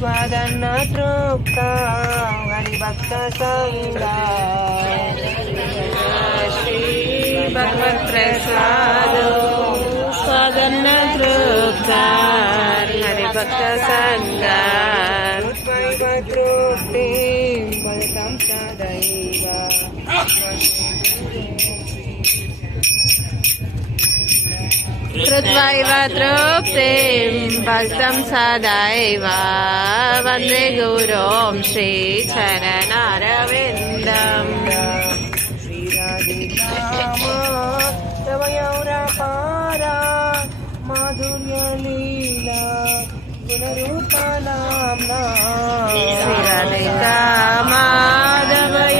स्वादन्न तृप्ता हरिभक्त संगा श्री भगवत प्रसाद स्वादन्न तृप्ता हरिभक्त संगा तृप्ति बलतां सदैव कृत्वैव तृप्तिं भक्तं सदैव वन्दे गुरुं श्रीचरणारविन्दम् श्रीराधिकामाधवयौरपारा माधुर्यलीला गुणरूपनाम्ना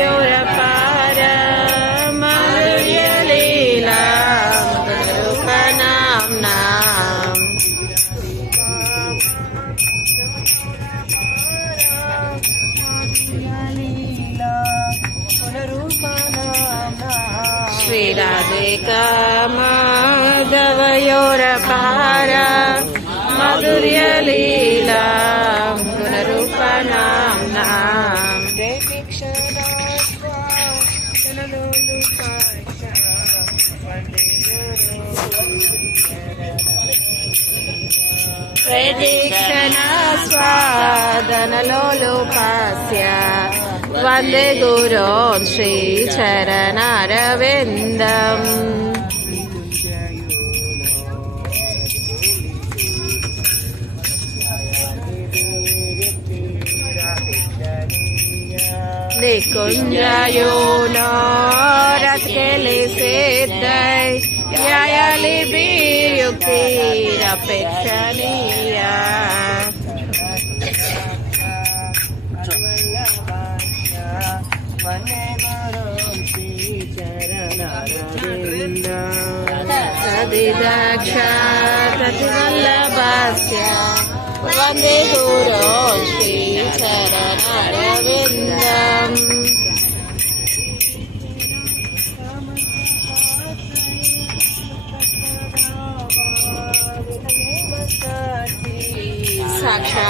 श्रीराधिकामाधवयौरपारा माधुर्यलीला श्रीराधिका माधवयोरपारा माधुर्यलीला गुणरूपनाम्नाम् प्रदीक्षणास्वादनलोलुपास्य वन्दे गुरुं श्रीचरणारविन्दम् निकुञ्जयो नो रत्केलिसिद्धै यायालिभिर्युक्तिरपेक्षणीया प्रतिवल्लभस्य वन्दे गुरुं श्रीचरणारविन्दम्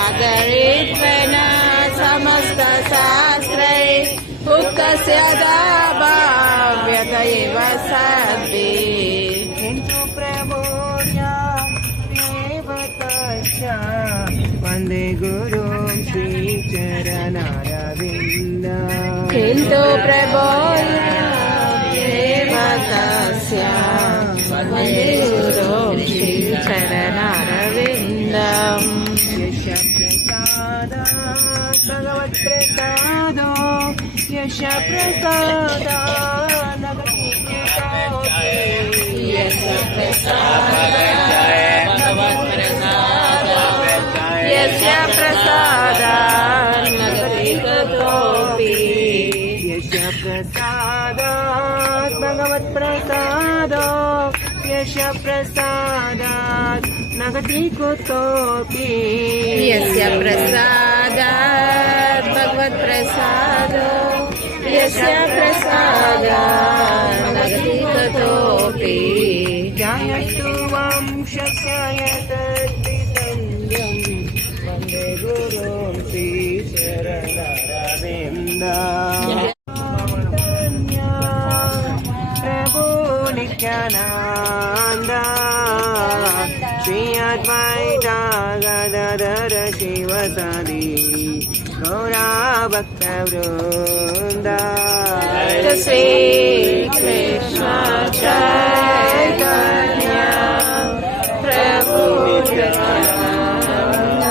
साक्षादरित्वेन समस्तशास्त्रै उक्तस्य दाभाव्यत एव सद्भिः किन्तु प्रबोध्या वन्दे गुरुं श्रीचरणारविन्दम् किन्तु प्रबोध्या वन्दे गुरुं श्रीचरणारविन्दम् भगवत्प्रसादो यश प्रसादा यस्य प्रसादात् नगति गतोऽपि यस्य प्रसादात् भगवत्प्रसादो यश प्रसादात् नगति कुतोऽपि यस्य प्रसादात् भगवत्प्रसादो यस्य प्रसादात् नगति कुतोऽपि ध्यायस्तु वंशस्य यतद्वितन्यं वन्दे गुरुं श्रीचरणारविन्दम् प्रभो नित्यानन्द श्री अद्वैता गदाधर शिवसदि गौरा भक्तवृन्द श्री कृष्ण चैतन्य प्रभु Nityanand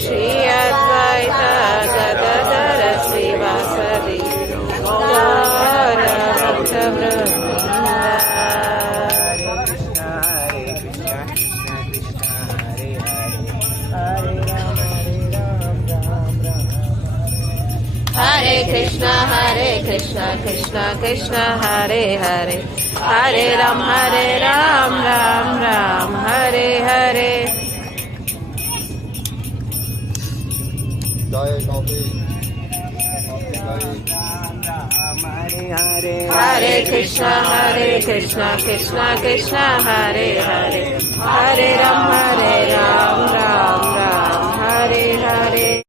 Shri Advaita Gadadhar शिवसदि Gaura भक्तवृन्द Hare Krishna Krishna Krishna Hare Hare Hare Ram Ram Ram Hare Hare Hare Krishna Krishna Krishna Hare Hare Hare Ram Ram